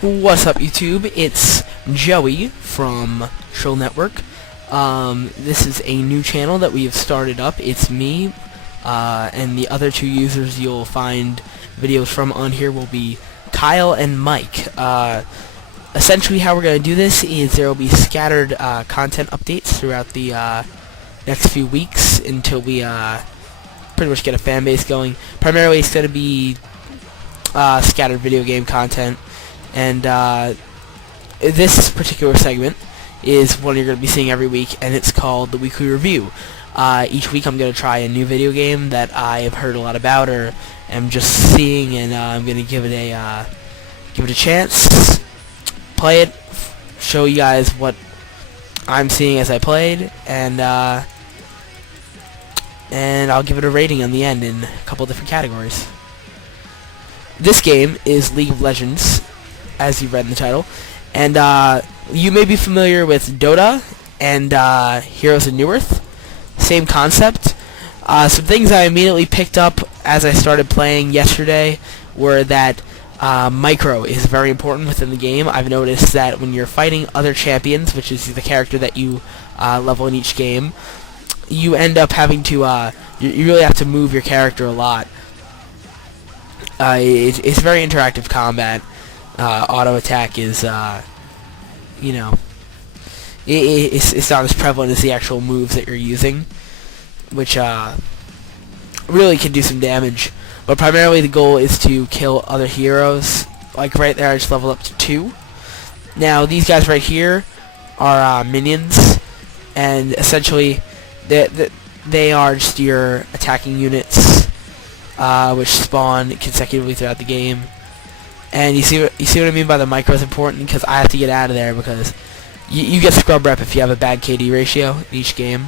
What's up, YouTube? It's Joey from Troll Network. This is a new channel that we have started up. It's me, and the other two users you'll find videos from on here will be Kyle and Mike. Essentially how we're going to do this is there will be scattered content updates throughout the next few weeks until we pretty much get a fan base going. Primarily it's going to be scattered video game content, and this particular segment is one you're going to be seeing every week, and it's called the Weekly Review. Each week I'm going to try a new video game that I have heard a lot about or am just seeing, and I'm going to give it a chance, play it, show you guys what I'm seeing as I played, and I'll give it a rating on the end in a couple different categories. This game is League of Legends, as you read in the title, and you may be familiar with Dota and Heroes of New Earth. Same concept. Some things I immediately picked up as I started playing yesterday were that micro is very important within the game. I've noticed that when you're fighting other champions, which is the character that you level in each game, you end up having to, you really have to move your character a lot. It's very interactive combat. Auto attack is, you know, it's not as prevalent as the actual moves that you're using, which really can do some damage. But primarily the goal is to kill other heroes. Like right there, I just leveled up to 2. Now these guys right here are minions, and essentially they are just your attacking units, which spawn consecutively throughout the game. And you see what I mean by the micro is important, because I have to get out of there because you get scrub rep if you have a bad KD ratio in each game.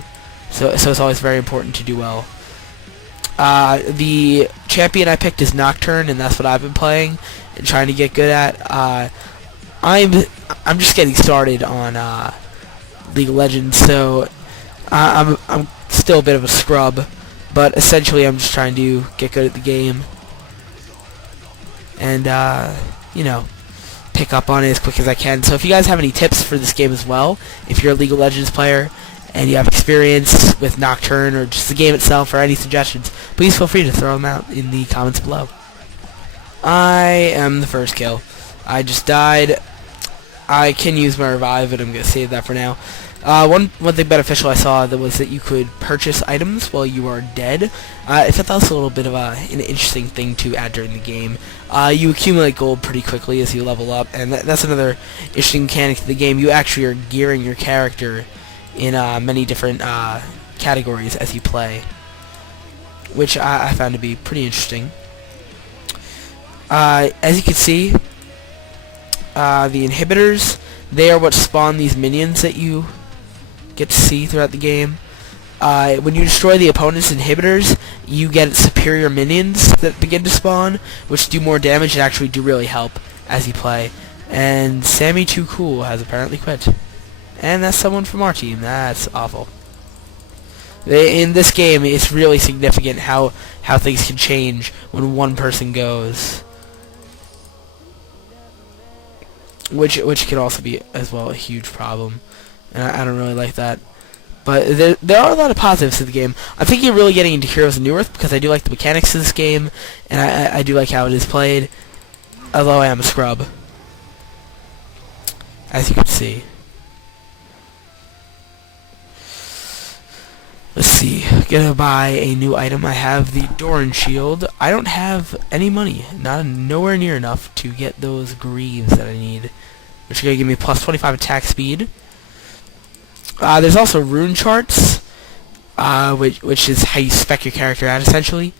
So it's always very important to do well. The champion I picked is Nocturne, and that's what I've been playing and trying to get good at. I'm just getting started on League of Legends, so I'm still a bit of a scrub, but essentially I'm just trying to get good at the game and you know, pick up on it as quick as I can. So if you guys have any tips for this game as well, if you're a League of Legends player and you have experience with Nocturne or just the game itself or any suggestions, please feel free to throw them out in the comments below. I am the first kill. I just died. I can use my revive, but I'm going to save that for now. One thing beneficial I saw that was that you could purchase items while you are dead. I thought that was a little bit of an interesting thing to add during the game. You accumulate gold pretty quickly as you level up, and that's another interesting mechanic to the game. You actually are gearing your character in many different categories as you play, which I found to be pretty interesting. As you can see, the inhibitors, they are what spawn these minions that you get to see throughout the game. When you destroy the opponent's inhibitors, you get superior minions that begin to spawn, which do more damage and actually do really help as you play. And Sammy Too Cool has apparently quit. And that's someone from our team. That's awful. In this game, it's really significant how things can change when one person goes, which can also be as well a huge problem, and I don't really like that. But there are a lot of positives to the game. I'm thinking of really getting into Heroes of New Earth because I do like the mechanics of this game, and I do like how it is played, although I am a scrub, as you can see. Let's see, gonna buy a new item. I have the Doran Shield. I don't have any money, nowhere near enough to get those greaves that I need, which are gonna give me plus 25 attack speed. There's also rune charts, which is how you spec your character out essentially.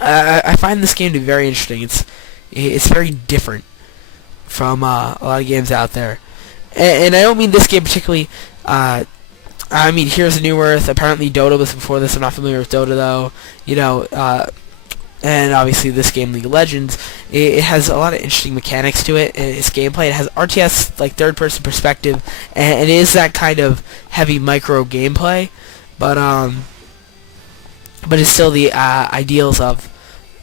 I find this game to be very interesting. It's very different from a lot of games out there, and I don't mean this game particularly. I mean, Heroes of New Earth. Apparently, Dota was before this. I'm not familiar with Dota, though. You know, and obviously this game, League of Legends, it has a lot of interesting mechanics to it. And its gameplay, it has RTS, like third-person perspective, and it is that kind of heavy micro gameplay. But but it's still the ideals of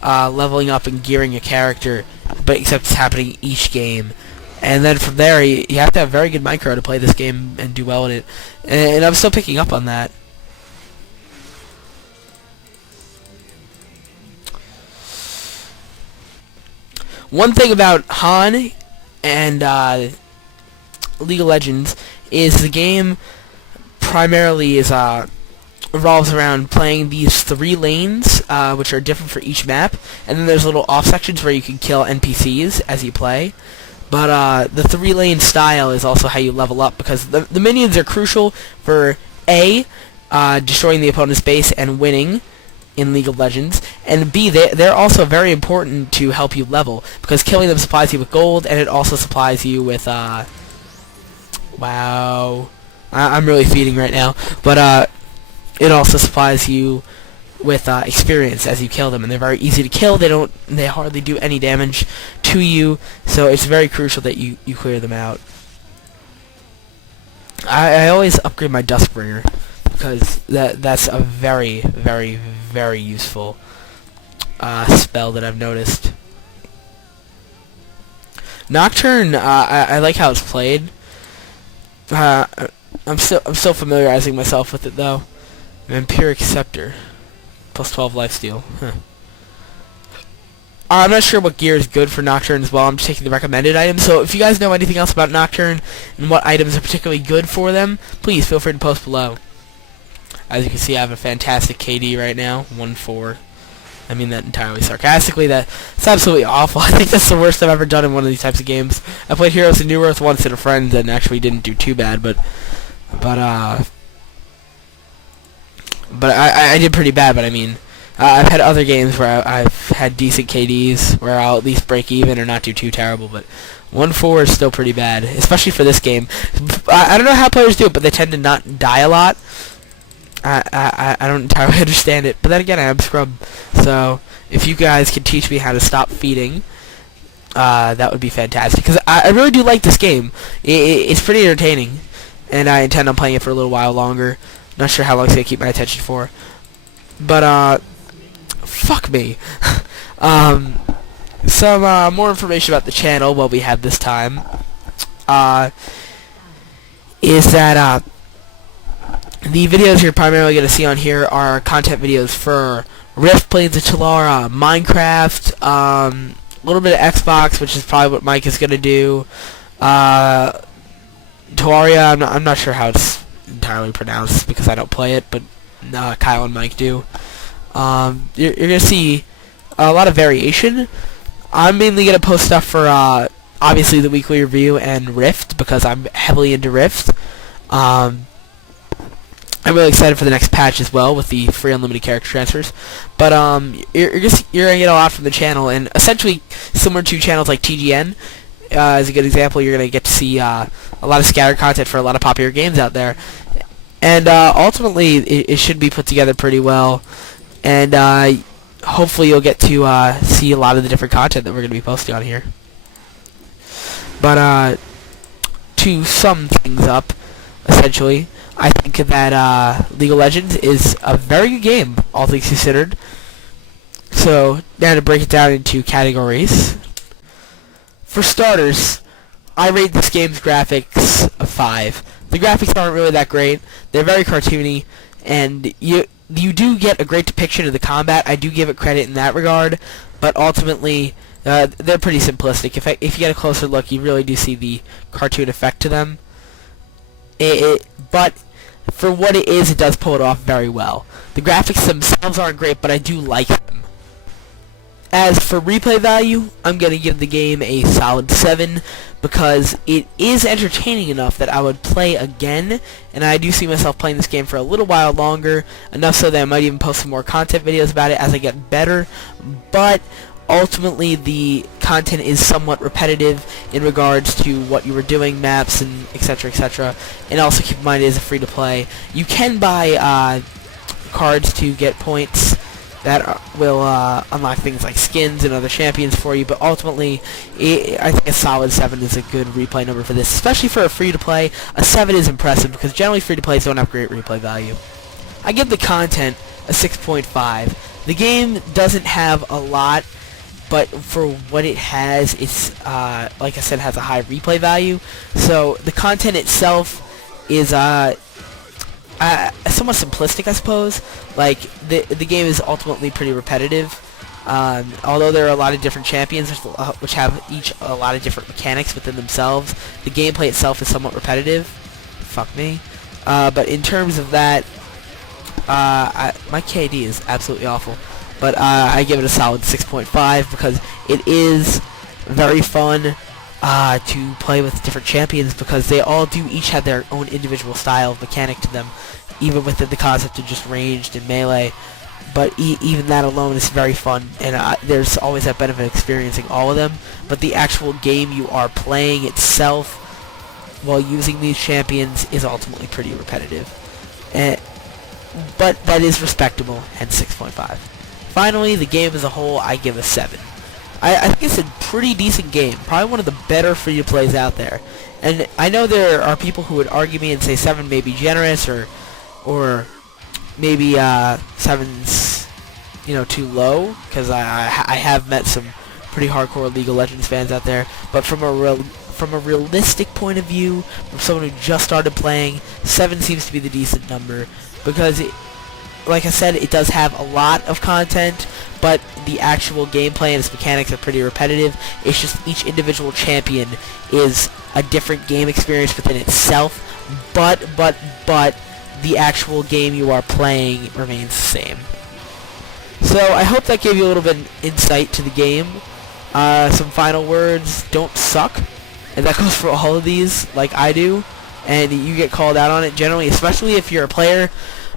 leveling up and gearing a character, but except it's happening each game. And then from there, you have to have very good micro to play this game and do well in it. And I'm still picking up on that. One thing about Han and League of Legends is the game primarily is revolves around playing these 3 lanes, which are different for each map, and then there's little off sections where you can kill NPCs as you play. But the 3-lane style is also how you level up, because the minions are crucial for A, destroying the opponent's base and winning in League of Legends, and B, they're also very important to help you level, because killing them supplies you with gold, and it also supplies you with, wow, I'm really feeding right now, but it also supplies you with experience as you kill them, and they're very easy to kill. They hardly do any damage to you, so it's very crucial that you clear them out. I always upgrade my Duskbringer, because that's a very, very, very useful spell that I've noticed. Nocturne, I like how it's played. I'm still familiarizing myself with it though. Vampiric Scepter, plus 12 lifesteal. Huh. I'm not sure what gear is good for Nocturne as well. I'm just taking the recommended items. So if you guys know anything else about Nocturne and what items are particularly good for them, please feel free to post below. As you can see, I have a fantastic KD right now, 1-4. I mean that entirely sarcastically. That's absolutely awful. I think that's the worst I've ever done in one of these types of games. I played Heroes of New Earth once at a friend's and actually didn't do too bad, but I did pretty bad. But I mean, I've had other games where I've had decent KDs where I'll at least break even or not do too terrible, but 1-4 is still pretty bad, especially for this game. I don't know how players do it, but they tend to not die a lot. I don't entirely understand it, but then again, I am Scrub, so if you guys can teach me how to stop feeding, that would be fantastic, because I really do like this game. It's pretty entertaining, and I intend on playing it for a little while longer. Not sure how long it's going to keep my attention for, but, fuck me. Some more information about the channel, what we have this time, is that, the videos you're primarily going to see on here are content videos for Rift, Plains of Talara, Minecraft, a little bit of Xbox, which is probably what Mike is going to do, Terraria, I'm not sure how it's entirely pronounced because I don't play it, but Kyle and Mike do. You're going to see a lot of variation. I'm mainly going to post stuff for, obviously, the weekly review and Rift, because I'm heavily into Rift. I'm really excited for the next patch as well with the free unlimited character transfers. But you're going to get a lot from the channel, and essentially similar to channels like TGN is a good example. You're going to get to see a lot of scattered content for a lot of popular games out there. And ultimately, it should be put together pretty well. And hopefully you'll get to see a lot of the different content that we're going to be posting on here. But to sum things up, essentially, I think that League of Legends is a very good game, all things considered. So, now to break it down into categories. For starters, I rate this game's graphics a 5. The graphics aren't really that great. They're very cartoony, and you do get a great depiction of the combat. I do give it credit in that regard, but ultimately, they're pretty simplistic. If you get a closer look, you really do see the cartoon effect to them. But for what it is, it does pull it off very well. The graphics themselves aren't great, but I do like them. As for replay value, I'm going to give the game a solid 7, because it is entertaining enough that I would play again, and I do see myself playing this game for a little while longer, enough so that I might even post some more content videos about it as I get better, but ultimately the content is somewhat repetitive in regards to what you were doing, maps, and etc, etc. And also keep in mind it is a free-to-play. You can buy cards to get points that will unlock things like skins and other champions for you, but ultimately I think a solid 7 is a good replay number for this, especially for a free-to-play. A 7 is impressive because generally free-to-plays don't have great replay value. I give the content a 6.5. The game doesn't have a lot, but for what it has, it's like I said, has a high replay value. So the content itself is somewhat simplistic, I suppose. Like the game is ultimately pretty repetitive. Although there are a lot of different champions which have each a lot of different mechanics within themselves, the gameplay itself is somewhat repetitive. Fuck me. But in terms of that, my KD is absolutely awful. But I give it a solid 6.5 because it is very fun to play with different champions, because they all do each have their own individual style of mechanic to them, even within the concept of just ranged and melee. But even that alone is very fun, and there's always that benefit of experiencing all of them. But the actual game you are playing itself while using these champions is ultimately pretty repetitive. But that is respectable, hence 6.5. Finally, the game as a whole, I give a 7. I think it's a pretty decent game, probably one of the better free-to-plays out there. And I know there are people who would argue me and say 7 may be generous, or maybe 7's too low, because I have met some pretty hardcore League of Legends fans out there. But from a realistic point of view, from someone who just started playing, 7 seems to be the decent number, because like I said, it does have a lot of content, but the actual gameplay and its mechanics are pretty repetitive. It's just each individual champion is a different game experience within itself, but the actual game you are playing remains the same. So I hope that gave you a little bit of insight to the game. Some final words: don't suck, and that goes for all of these, like I do, and you get called out on it generally, especially if you're a player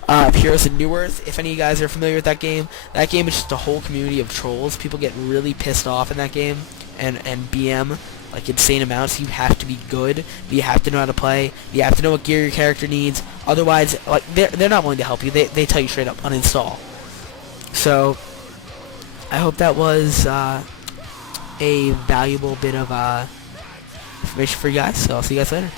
of Heroes of New Earth. If any of you guys are familiar with that game is just a whole community of trolls. People get really pissed off in that game, and BM like insane amounts. You have to be good, but you have to know how to play. You have to know what gear your character needs. Otherwise, like they're not willing to help you. They tell you straight up, uninstall. So I hope that was a valuable bit of information for you guys. So I'll see you guys later.